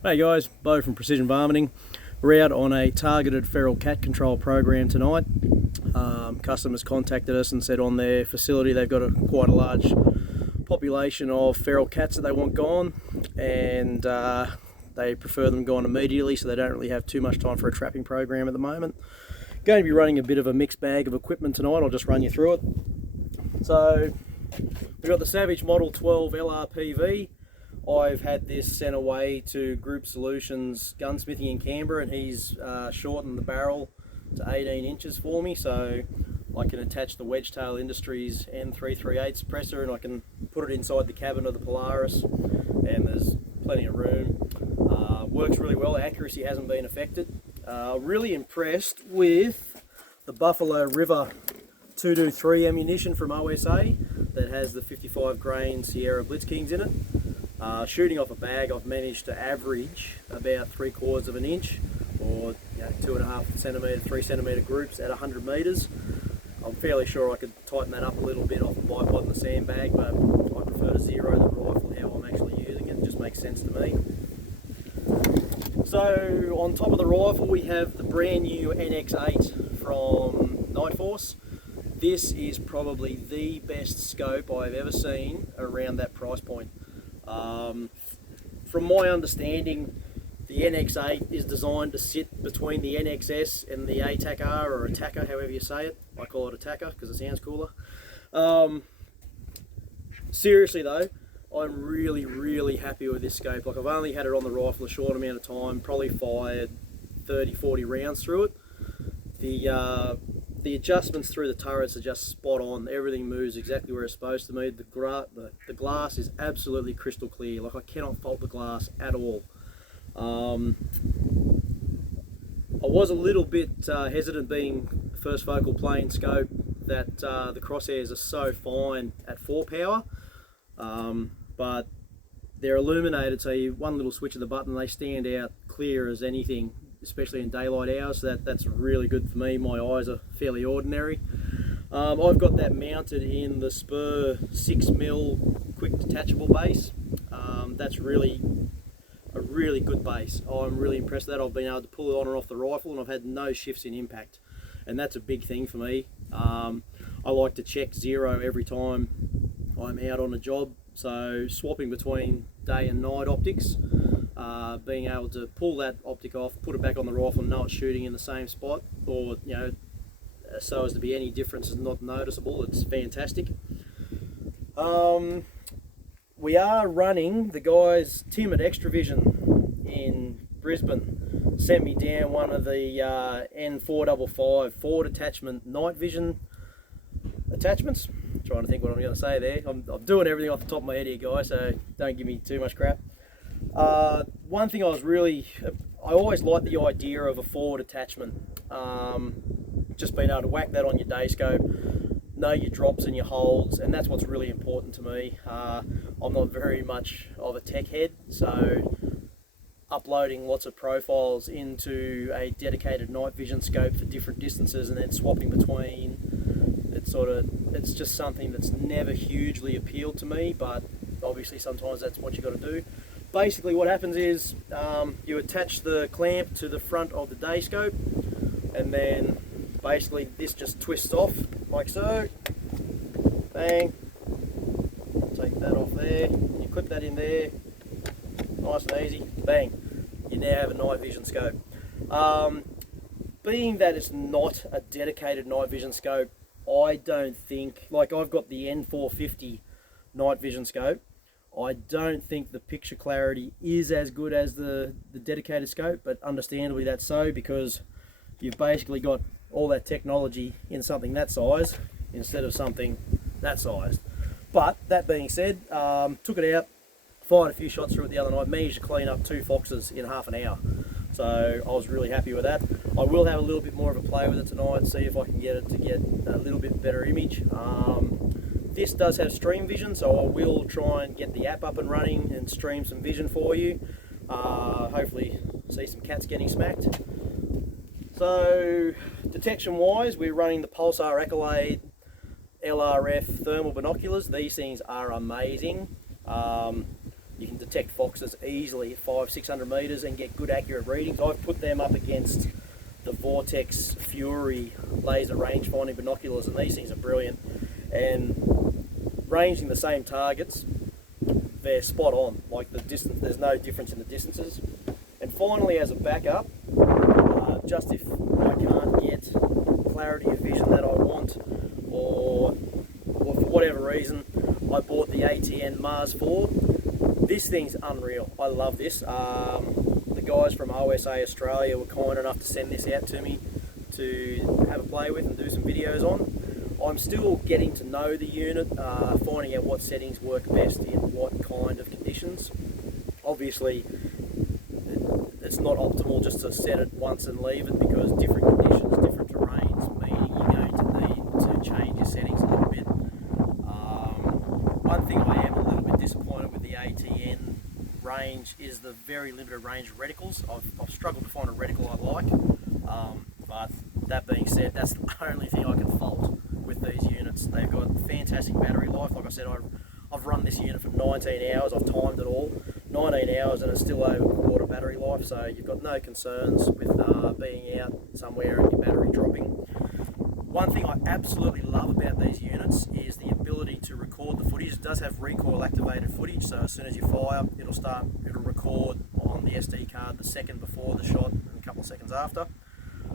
Hey guys, Bo from Precision Varminting. We're out on a targeted feral cat control program tonight. Customers contacted us and said on their facility they've got quite a large population of feral cats that they want gone, and they prefer them gone immediately, so they don't really have too much time for a trapping program at the moment. Going to be running a bit of a mixed bag of equipment tonight. I'll just run you through it. So we've got the Savage Model 12 LRPV. I've had this sent away to Group Solutions Gunsmithing in Canberra, and he's shortened the barrel to 18 inches for me, so I can attach the Wedgetail Industries N338 suppressor and I can put it inside the cabin of the Polaris, and there's plenty of room. Works really well, accuracy hasn't been affected. Really impressed with the Buffalo River 223 ammunition from OSA that has the 55 grain Sierra Blitzkings in it. Shooting off a bag, I've managed to average about 3/4 of an inch, or 2.5 centimetre, 3 centimetre groups at 100 metres. I'm fairly sure I could tighten that up a little bit off the bipod and the sandbag, but I prefer to zero the rifle how I'm actually using it. It just makes sense to me. So on top of the rifle we have the brand new NX8 from Nightforce. This is probably the best scope I've ever seen around that price point. From my understanding, the NX8 is designed to sit between the NXS and the ATAC-R, or Attacker, however you say it. I call it Attacker because it sounds cooler. Seriously though, I'm really happy with this scope. Like, I've only had it on the rifle a short amount of time, probably fired 30-40 rounds through it. The adjustments through the turrets are just spot on. Everything moves exactly where it's supposed to move. The glass is absolutely crystal clear. Like, I cannot fault the glass at all. I was a little bit hesitant, being first focal plane scope, that the crosshairs are so fine at 4 power, but they're illuminated, so one little switch of the button, they stand out clear as anything, especially in daylight hours, so that's really good for me. My eyes are fairly ordinary. I've got that mounted in the Spur 6mm quick detachable base. That's really a really good base. I'm really impressed with that. I've been able to pull it on and off the rifle, and I've had no shifts in impact, and that's a big thing for me. I like to check zero every time I'm out on a job, so swapping between day and night optics, being able to pull that optic off, put it back on the rifle and know it's shooting in the same spot, or so as to be any difference is not noticeable, it's fantastic. We are running, the guys, Tim at Extravision in Brisbane sent me down one of the N455 forward attachment night vision attachments. I'm trying to think what I'm going to say there. I'm doing everything off the top of my head here, guys, so don't give me too much crap. One thing I always like the idea of a forward attachment. Just being able to whack that on your day scope, know your drops and your holds, and that's what's really important to me. I'm not very much of a tech head, so uploading lots of profiles into a dedicated night vision scope for different distances and then swapping between, it's just something that's never hugely appealed to me, but obviously sometimes that's what you got to do. Basically what happens is you attach the clamp to the front of the day scope, and then basically this just twists off like so. Bang. Take that off there. You clip that in there. Nice and easy. Bang. You now have a night vision scope. Being that it's not a dedicated night vision scope, I don't think, like, I've got the N450 night vision scope. I don't think the picture clarity is as good as the dedicated scope, but understandably that's so, because you've basically got all that technology in something that size instead of something that size. But that being said, took it out, fired a few shots through it the other night, managed to clean up 2 foxes in half an hour. So I was really happy with that. I will have a little bit more of a play with it tonight, see if I can get it to get a little bit better image. This does have stream vision, so I will try and get the app up and running and stream some vision for you. Hopefully see some cats getting smacked. So detection wise, we're running the Pulsar Accolade LRF thermal binoculars. These things are amazing. You can detect foxes easily at 500-600 metres and get good accurate readings. I've put them up against the Vortex Fury laser range finding binoculars, and these things are brilliant. And ranging the same targets, they're spot on. Like the distance, there's no difference in the distances. And finally, as a backup, just if I can't get clarity of vision that I want, or for whatever reason, I bought the ATN Mars 4. This thing's unreal. I love this. The guys from OSA Australia were kind enough to send this out to me to have a play with and do some videos on. I'm still getting to know the unit, finding out what settings work best in what kind of conditions. Obviously, it's not optimal just to set it once and leave it, because different conditions, different terrains, meaning you're going to need to change your settings a little bit. One thing I am a little bit disappointed with the ATN range is the very limited range of reticles. I've struggled to find a reticle I like, but that being said, that's the only thing I can fault with these units. They've got fantastic battery life. Like I said, I've run this unit for 19 hours. I've timed it all, 19 hours, and it's still over a quarter battery life, so you've got no concerns with being out somewhere and your battery dropping. One thing I absolutely love about these units is the ability to record the footage. It does have recoil activated footage, so as soon as you fire, it'll record on the SD card the second before the shot and a couple of seconds after.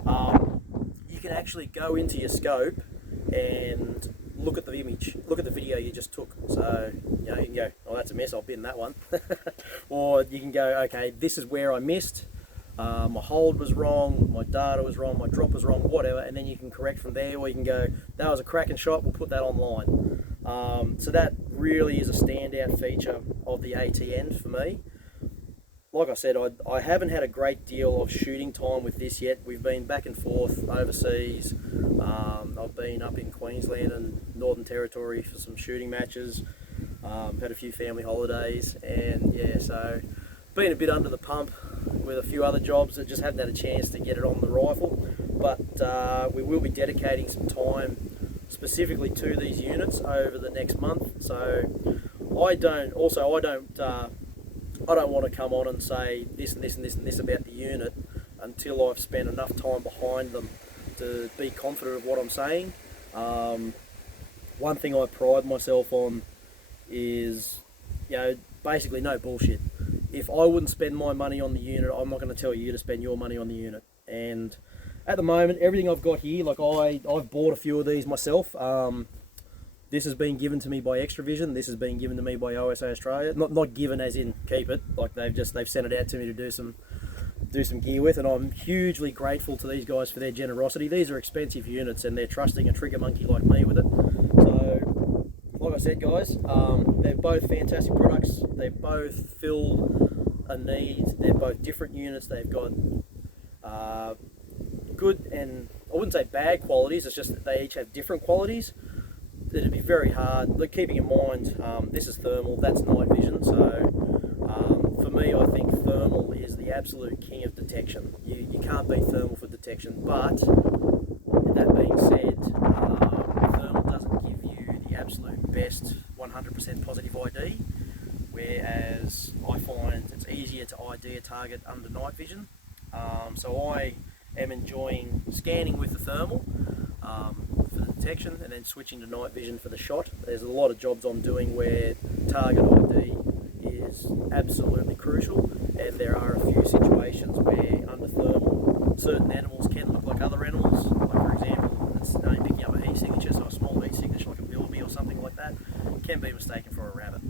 You can actually go into your scope and look at the image, look at the video you just took. So, you can go, oh, that's a mess, I'll bin that one. Or you can go, okay, this is where I missed. My hold was wrong, my data was wrong, my drop was wrong, whatever, and then you can correct from there, or you can go, that was a cracking shot, we'll put that online. So that really is a standout feature of the ATN for me. Like I said, I haven't had a great deal of shooting time with this yet. We've been back and forth overseas. I've been up in Queensland and Northern Territory for some shooting matches. Had a few family holidays, and yeah, so been a bit under the pump with a few other jobs that just haven't had a chance to get it on the rifle. But we will be dedicating some time specifically to these units over the next month. So I don't want to come on and say this and this and this and this about the unit until I've spent enough time behind them to be confident of what I'm saying. One thing I pride myself on is, basically no bullshit. If I wouldn't spend my money on the unit, I'm not going to tell you to spend your money on the unit. And at the moment, everything I've got here, like I've bought a few of these myself. This has been given to me by Extravision. This has been given to me by OSA Australia. Not given as in keep it. Like they've sent it out to me to do some gear with, and I'm hugely grateful to these guys for their generosity. These are expensive units, and they're trusting a trigger monkey like me with it. So, like I said, guys, they're both fantastic products. They both fill a need. They're both different units. They've got good and I wouldn't say bad qualities. It's just that they each have different qualities. It'd be very hard. Look, keeping in mind, this is thermal, that's night vision, so for me I think thermal is the absolute king of detection. You can't beat thermal for detection, but that being said, thermal doesn't give you the absolute best 100% positive ID, whereas I find it's easier to ID a target under night vision. So I am enjoying scanning with the thermal for the detection, and then switching to night vision for the shot. There's a lot of jobs I'm doing where target ID is absolutely crucial, and there are a few situations where under thermal certain animals can look like other animals. Like for example, it's only picking up a heat signature, so a small heat signature like a bilby or something like that can be mistaken for a rabbit.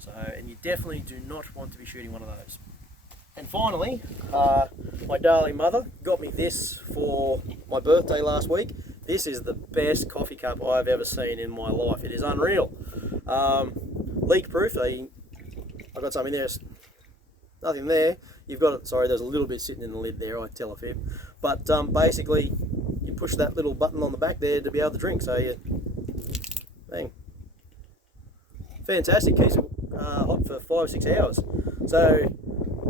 So, and you definitely do not want to be shooting one of those. And finally, my darling mother got me this for my birthday last week. This is the best coffee cup I've ever seen in my life. It is unreal. Leak proof. I've got something there. Nothing there. You've got it. Sorry, there's a little bit sitting in the lid there. I tell a fib. But basically, you push that little button on the back there to be able to drink. So you, bang. Fantastic. Keeps it hot for 5 or 6 hours. So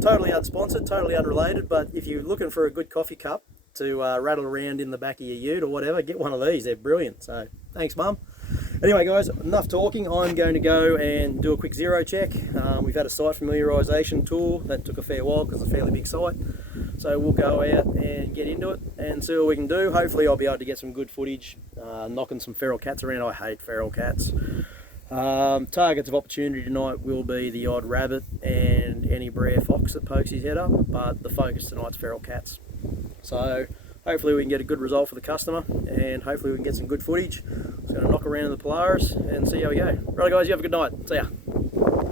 totally unsponsored, totally unrelated. But if you're looking for a good coffee cup to rattle around in the back of your ute or whatever, get one of these. They're brilliant. So thanks, Mum. Anyway guys, enough talking. I'm going to go and do a quick zero check. We've had a site familiarisation tour that took a fair while because it's a fairly big site. So we'll go out and get into it and see what we can do. Hopefully I'll be able to get some good footage, knocking some feral cats around. I hate feral cats. Targets of opportunity tonight will be the odd rabbit and any Brer fox that pokes his head up, but the focus tonight's feral cats. So hopefully we can get a good result for the customer, and hopefully we can get some good footage. Just going to knock around in the Polaris and see how we go. Right guys, you have a good night. See ya.